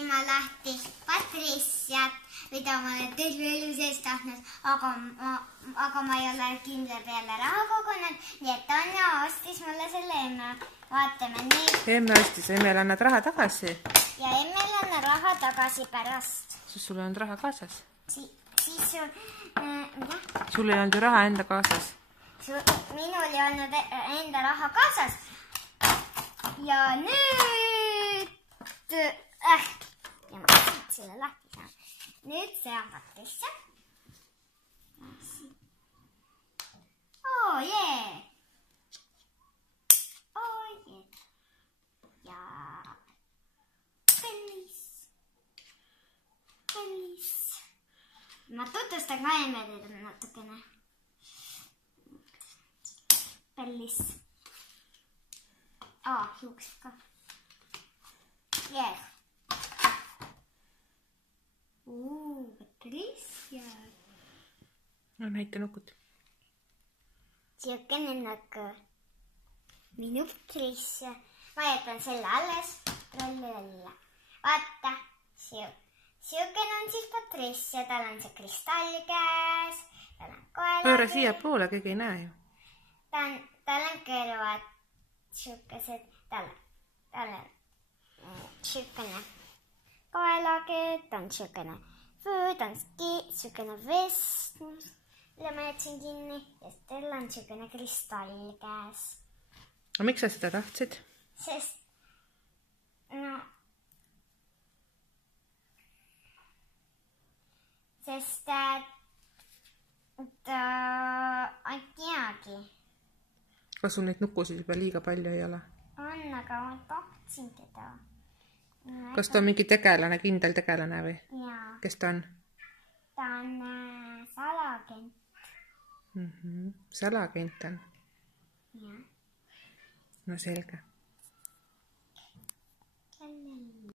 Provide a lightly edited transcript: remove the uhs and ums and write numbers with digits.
ema lahti Patriciat, mida ma olen terve elu sees tahtnud, aga ma ei ole kindla peale raha kogunud, nii et Anja ostis mulle selle emme. Vaatame nüüd. Emme ostis, emmel annad raha tagasi. Ja emmel annan raha tagasi pärast. Siis sul ei olnud raha kaasas? Siis mida? Sul ei olnud ju raha enda kaasas? Minul ei olnud enda raha kaasas. Ja nüüd... ja ma siit selle lahti saan. Nüüd see on Patricia. Oh jee! Oh jee! Ja... Pellis! Ma tutvustan ka emmedeid natukene. Pellis. Juuksed ka. Jee. Patricia. No näita nukut. Siukene nägu. Minu Patricia. Ma jätan selle alles. Vaata. Siukene on siis Patricia. Tal on see kristall käes. Tal on koela. Pööra siia poole, keegi ei näe ju. Tal on kõrvad siukesed. Tal on siukene kaelakett, ta on siukene föö, ta on siukene vest, mille ma jätsin kinni ja tal on siukene kristall käes. Aga miks sa seda tahtsid? Sest ei teagi. Kas sul neid nukusid juba liiga palju ei ole? On, aga ma tahtsin teda. Kas ta on mingi tegelane, kindel tegelane või? Jaa. Kes ta on? Ta on salagent. Salagent on? Jah. No selge.